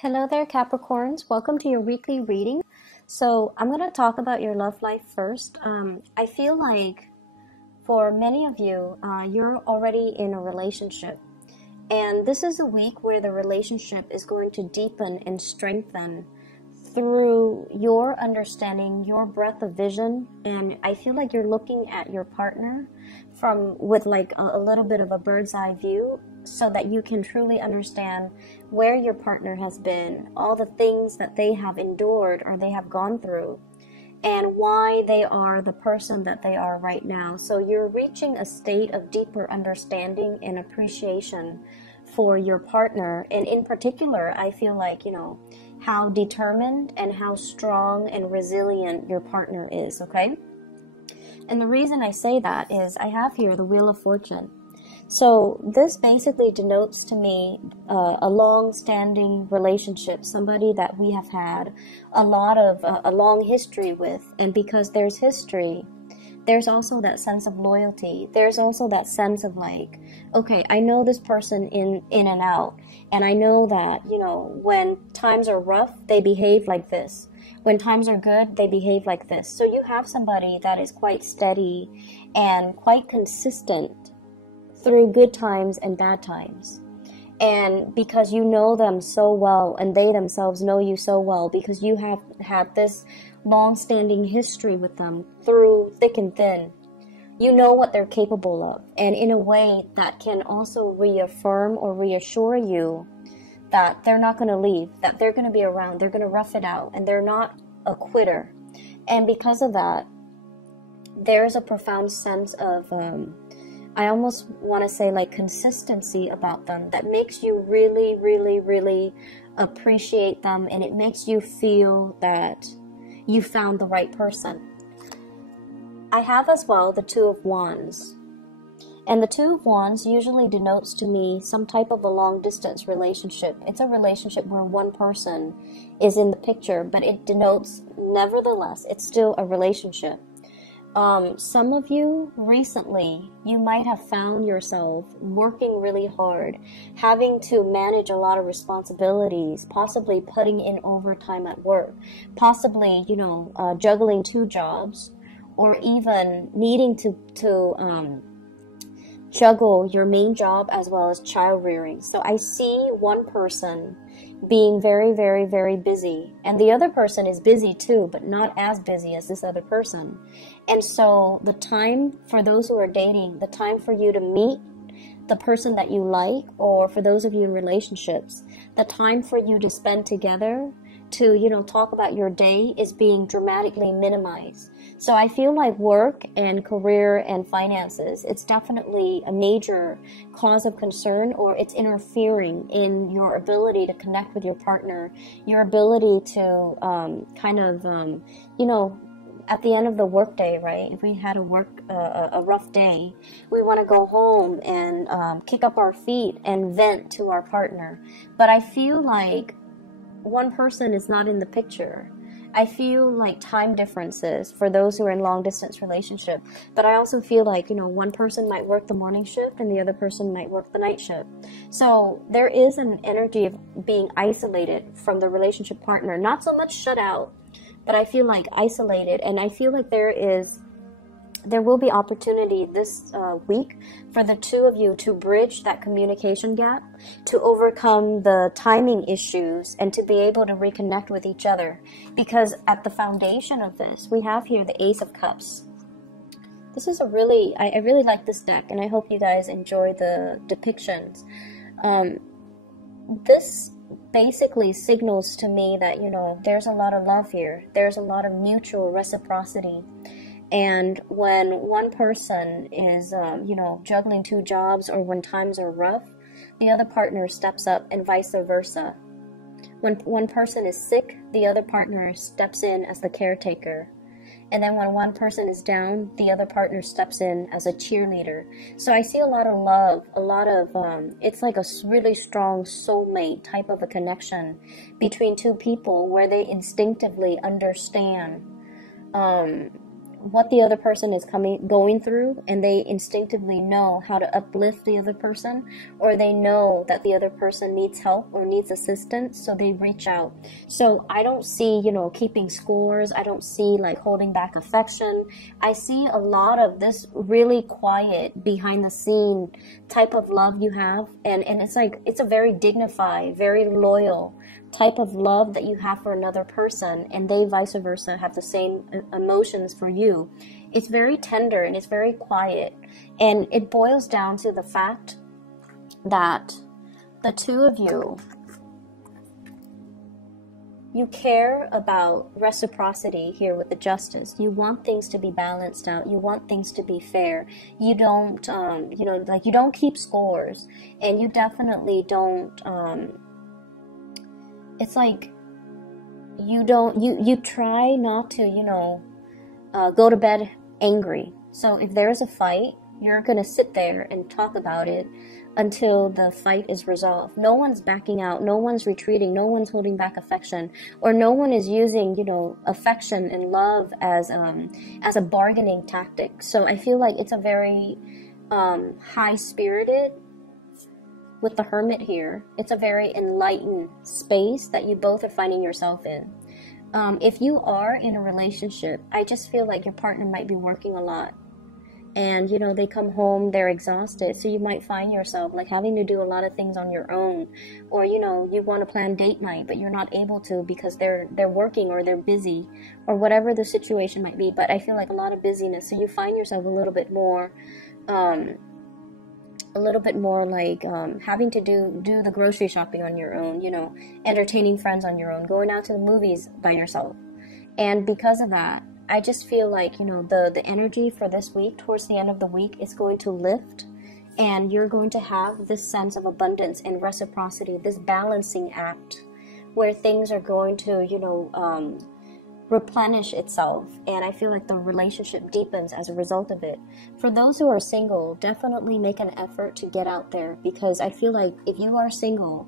Hello there, Capricorns. Welcome to your weekly reading. So I'm going to talk about your love life first. I feel like for many of you, you're already in a relationship. And this is a week where the relationship is going to deepen and strengthen through your understanding, your breadth of vision. And I feel like you're looking at your partner with like a little bit of a bird's eye view, so that you can truly understand where your partner has been, all the things that they have endured or they have gone through, and why they are the person that they are right now. So you're reaching a state of deeper understanding and appreciation for your partner. And in particular, I feel like, how determined and how strong and resilient your partner is, okay? And the reason I say that is I have here the Wheel of Fortune. So this basically denotes to me a long-standing relationship, somebody that we have had a long history with. And because there's history, there's also that sense of loyalty. There's also that sense of like, okay, I know this person in and out, and I know that, when times are rough, they behave like this. When times are good, they behave like this. So you have somebody that is quite steady and quite consistent through good times and bad times. And because you know them so well, and they themselves know you so well, because you have had this long-standing history with them through thick and thin, you know what they're capable of. And in a way that can also reaffirm or reassure you that they're not going to leave, that they're going to be around, they're going to rough it out, and they're not a quitter. And because of that, there's a profound sense of I almost want to say like consistency about them that makes you really, really, really appreciate them, and it makes you feel that you found the right person. I have as well the Two of Wands. And the Two of Wands usually denotes to me some type of a long distance relationship. It's a relationship where one person is in the picture, but it denotes, nevertheless, it's still a relationship. Some of you recently, you might have found yourself working really hard, having to manage a lot of responsibilities, possibly putting in overtime at work, possibly, juggling two jobs, or even needing to juggle your main job as well as child rearing. So I see one person being very, very, very busy, and the other person is busy too, but not as busy as this other person. And so the time for those who are dating, the time for you to meet the person that you like, or for those of you in relationships, the time for you to spend together to, talk about your day is being dramatically minimized. So I feel like work and career and finances, it's definitely a major cause of concern, or it's interfering in your ability to connect with your partner, your ability to at the end of the workday, right? If we had a rough day, we want to go home and kick up our feet and vent to our partner. But I feel like one person is not in the picture. I feel like time differences for those who are in long distance relationship, but I also feel like, one person might work the morning shift and the other person might work the night shift. So there is an energy of being isolated from the relationship partner, not so much shut out, but I feel like isolated. And I feel like there will be opportunity this week for the two of you to bridge that communication gap, to overcome the timing issues, and to be able to reconnect with each other. Because at the foundation of this, we have here the Ace of Cups. This is I really like this deck, and I hope you guys enjoy the depictions. This basically signals to me that, there's a lot of love here. There's a lot of mutual reciprocity. And when one person is, juggling two jobs, or when times are rough, the other partner steps up, and vice versa. When one person is sick, the other partner steps in as the caretaker. And then when one person is down, the other partner steps in as a cheerleader. So I see a lot of love, it's like a really strong soulmate type of a connection between two people, where they instinctively understand what the other person is going through, and they instinctively know how to uplift the other person, or they know that the other person needs help or needs assistance, so they reach out. So I don't see, keeping scores. I don't see like holding back affection. I see a lot of this really quiet, behind the scene type of love you have, and it's like, it's a very dignified, very loyal type of love that you have for another person, and they vice versa have the same emotions for you. It's very tender and it's very quiet, and it boils down to the fact that the two of you care about reciprocity here with the Justice. You want things to be balanced out. You want things to be fair. You don't, you don't keep scores, and you definitely don't. It's like you try not to, go to bed angry. So if there's a fight, you're gonna sit there and talk about it until the fight is resolved. No one's backing out, no one's retreating, no one's holding back affection, or no one is using, affection and love as a bargaining tactic. So I feel like it's a very high-spirited, with the Hermit here. It's a very enlightened space that you both are finding yourself in. If you are in a relationship, I just feel like your partner might be working a lot. And, they come home, they're exhausted. So you might find yourself like having to do a lot of things on your own. Or, you want to plan date night, but you're not able to because they're working or they're busy or whatever the situation might be. But I feel like a lot of busyness. So you find yourself a little bit more like having to do the grocery shopping on your own, entertaining friends on your own, going out to the movies by yourself. And because of that, I just feel like, the energy for this week, towards the end of the week, is going to lift, and you're going to have this sense of abundance and reciprocity, this balancing act where things are going to, replenish itself, and I feel like the relationship deepens as a result of it. For those who are single, definitely make an effort to get out there, because I feel like if you are single,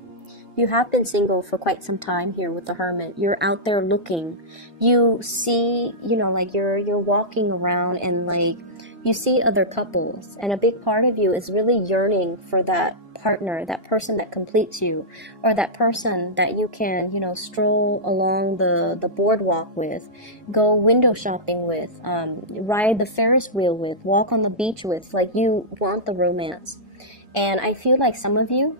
you have been single for quite some time here with the Hermit. You're out there looking. You see, like you're walking around and like you see other couples, and a big part of you is really yearning for that partner, that person that completes you, or that person that you can, stroll along the boardwalk with, go window shopping with, ride the Ferris wheel with, walk on the beach with. Like, you want the romance. And I feel like some of you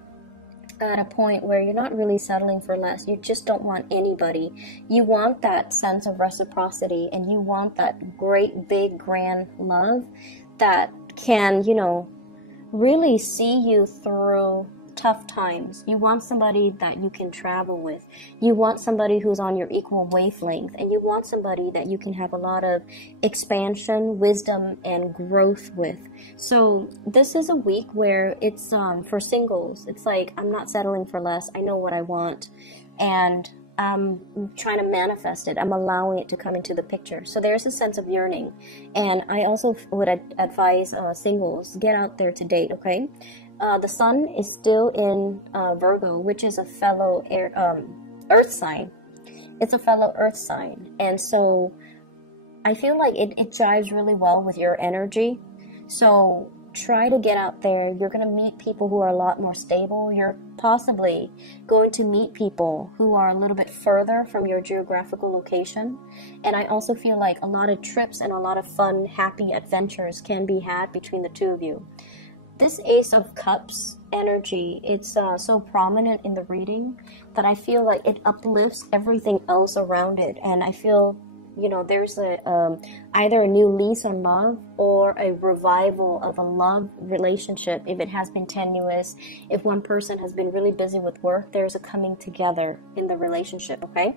at a point where you're not really settling for less. You just don't want anybody. You want that sense of reciprocity, and you want that great, big, grand love that can, really see you through tough times. You want somebody that you can travel with. You want somebody who's on your equal wavelength, and you want somebody that you can have a lot of expansion, wisdom, and growth with. So this is a week where it's for singles. It's like, I'm not settling for less. I know what I want, and I'm trying to manifest it. I'm allowing it to come into the picture. So there's a sense of yearning. And I also would advise singles, get out there to date, okay? The sun is still in Virgo, which is a fellow earth sign. It's a fellow earth sign. And so I feel like it jives really well with your energy. So try to get out there. You're going to meet people who are a lot more stable. You're possibly going to meet people who are a little bit further from your geographical location. And I also feel like a lot of trips and a lot of fun, happy adventures can be had between the two of you. This Ace of Cups energy, it's so prominent in the reading that I feel like it uplifts everything else around it. And I feel, there's either a new lease on love or a revival of a love relationship. If it has been tenuous, if one person has been really busy with work, there's a coming together in the relationship, okay?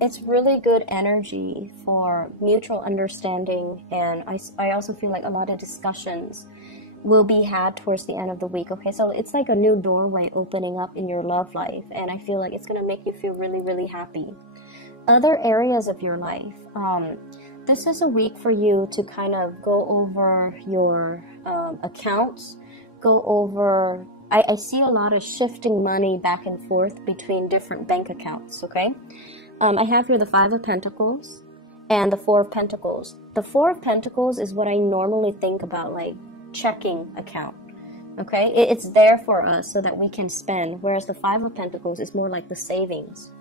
It's really good energy for mutual understanding, and I also feel like a lot of discussions will be had towards the end of the week, okay? So it's like a new doorway opening up in your love life, and I feel like it's going to make you feel really, really happy. Other areas of your life, this is a week for you to kind of go over your accounts, go over... I see a lot of shifting money back and forth between different bank accounts, okay? I have here the Five of Pentacles, and the Four of Pentacles. The Four of Pentacles is what I normally think about, like checking account. Okay, it's there for us so that we can spend, whereas the Five of Pentacles is more like the savings.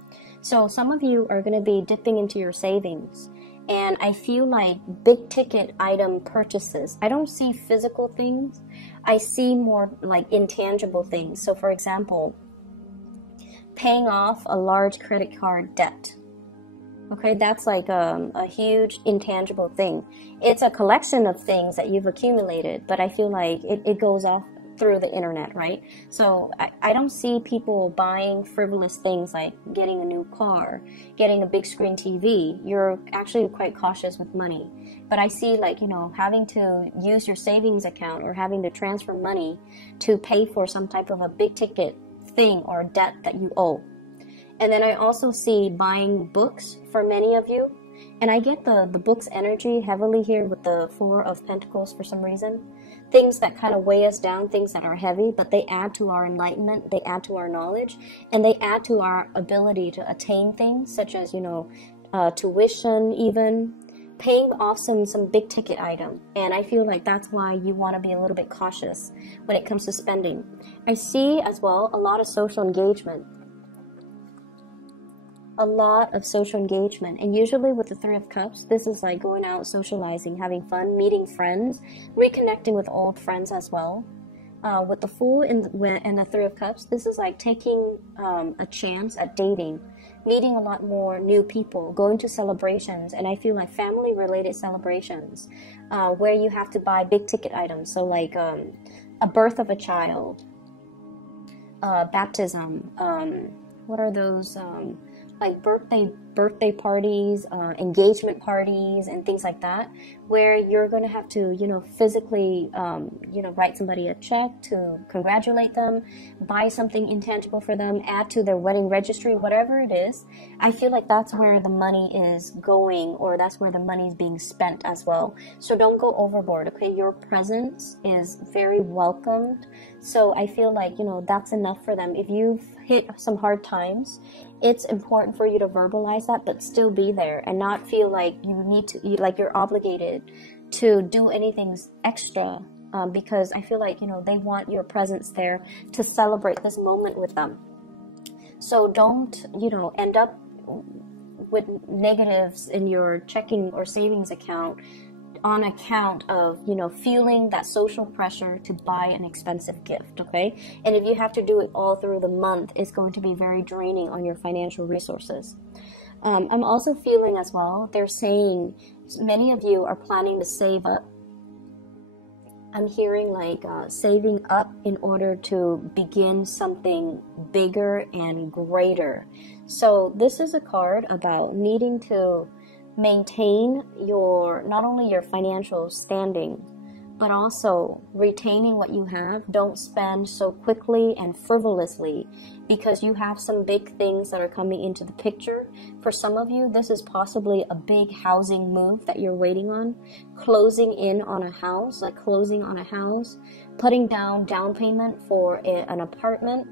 So some of you are going to be dipping into your savings, and I feel like big ticket item purchases. I don't see physical things. I see more like intangible things. So for example, paying off a large credit card debt. Okay, that's like a huge intangible thing. It's a collection of things that you've accumulated, but I feel like it goes off through the internet, right? So I don't see people buying frivolous things like getting a new car, getting a big screen TV. You're actually quite cautious with money. But I see, like, you know, having to use your savings account or having to transfer money to pay for some type of a big ticket thing or debt that you owe. And then I also see buying books for many of you. And I get the book's energy heavily here with the Four of Pentacles for some reason. Things that kind of weigh us down, things that are heavy, but they add to our enlightenment, they add to our knowledge, and they add to our ability to attain things such as, you know, tuition even, paying off some big ticket item. And I feel like that's why you want to be a little bit cautious when it comes to spending. I see as well a lot of social engagement. A lot of social engagement, and usually with the Three of Cups, this is like going out, socializing, having fun, meeting friends, reconnecting with old friends as well. With the Fool and the Three of Cups, this is like taking a chance at dating, meeting a lot more new people, going to celebrations, and I feel like family-related celebrations, where you have to buy big ticket items, so like a birth of a child, baptism, what are those? Like birthday parties, engagement parties, and things like that, where you're going to have to, you know, physically, you know, write somebody a check to congratulate them, buy something intangible for them, add to their wedding registry, whatever it is. I feel like that's where the money is going, or that's where the money is being spent as well. So don't go overboard, okay? Your presence is very welcomed. So I feel like, you know, that's enough for them. If you've hit some hard times, it's important for you to verbalize that, but still be there and not feel like you need to, like you're obligated to do anything extra, because I feel like, you know, they want your presence there to celebrate this moment with them. So don't, you know, end up with negatives in your checking or savings account on account of, you know, feeling that social pressure to buy an expensive gift, okay? And if you have to do it all through the month, it's going to be very draining on your financial resources. I'm also feeling as well, they're saying many of you are planning to save up. I'm hearing like saving up in order to begin something bigger and greater. So this is a card about needing to maintain your, not only your financial standing, but also retaining what you have. Don't spend so quickly and frivolously, because you have some big things that are coming into the picture. For some of you, this is possibly a big housing move that you're waiting on, closing in on a house, like closing on a house, putting down payment for an apartment,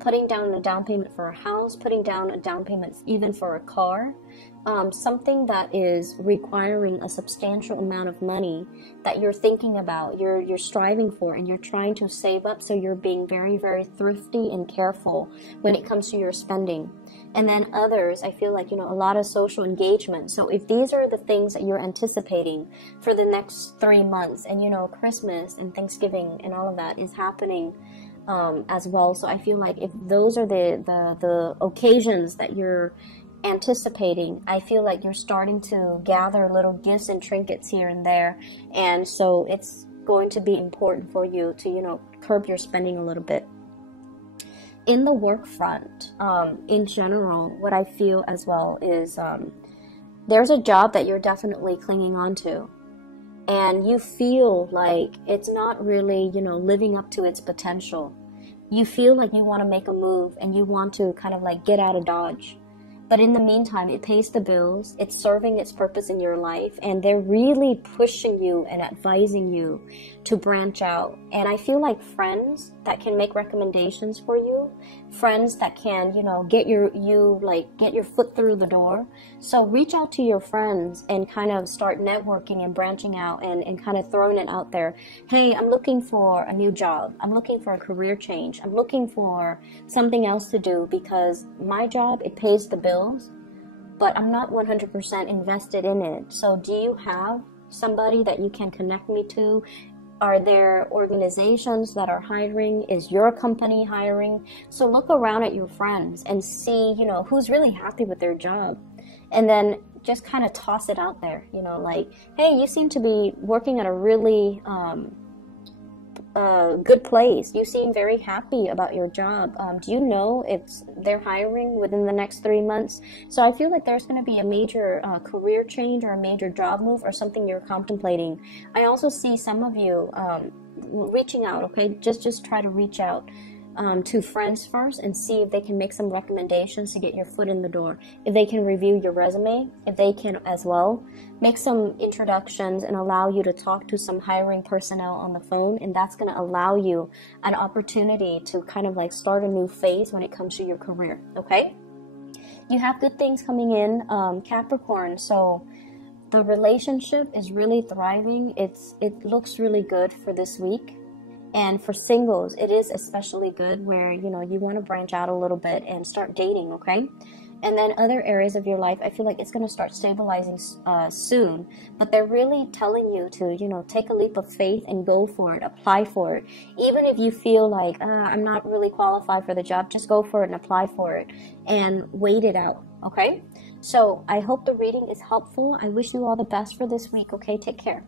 putting down a down payment for a house, putting down a down payment even for a car. Something that is requiring a substantial amount of money that you're thinking about, you're striving for, and you're trying to save up, so you're being very, very thrifty and careful when it comes to your spending. And then others, I feel like, you know, a lot of social engagement. So if these are the things that you're anticipating for the next 3 months, and, you know, Christmas and Thanksgiving and all of that is happening as well. So I feel like if those are the occasions that you're anticipating, I feel like you're starting to gather little gifts and trinkets here and there, and so it's going to be important for you to, you know, curb your spending a little bit. In the work front, in general, what I feel as well is there's a job that you're definitely clinging on to, and you feel like it's not really, you know, living up to its potential. You feel like you want to make a move and you want to kind of like get out of Dodge. But in the meantime, it pays the bills, it's serving its purpose in your life, and they're really pushing you and advising you to branch out. And I feel like friends that can make recommendations for you, friends that can, you know, get your foot through the door. So reach out to your friends and kind of start networking and branching out and kind of throwing it out there. Hey, I'm looking for a new job. I'm looking for a career change. I'm looking for something else to do because my job, it pays the bills, but I'm not 100% invested in it. So do you have somebody that you can connect me to? Are there organizations that are hiring? Is your company hiring? So look around at your friends and see, you know, who's really happy with their job. And then just kind of toss it out there, you know, like, hey, you seem to be working at a really good place. You seem very happy about your job. Do you know if they're hiring within the next 3 months? So I feel like there's going to be a major career change or a major job move or something you're contemplating. I also see some of you reaching out, okay? Just try to reach out to friends first and see if they can make some recommendations to get your foot in the door. If they can review your resume, if they can as well make some introductions and allow you to talk to some hiring personnel on the phone, and that's going to allow you an opportunity to kind of like start a new phase when it comes to your career, okay? You have good things coming in, Capricorn, so the relationship is really thriving. It looks really good for this week. And for singles, it is especially good where, you know, you want to branch out a little bit and start dating, okay? And then other areas of your life, I feel like it's going to start stabilizing soon. But they're really telling you to, you know, take a leap of faith and go for it, apply for it. Even if you feel like, I'm not really qualified for the job, just go for it and apply for it and wait it out, okay? So I hope the reading is helpful. I wish you all the best for this week, okay? Take care.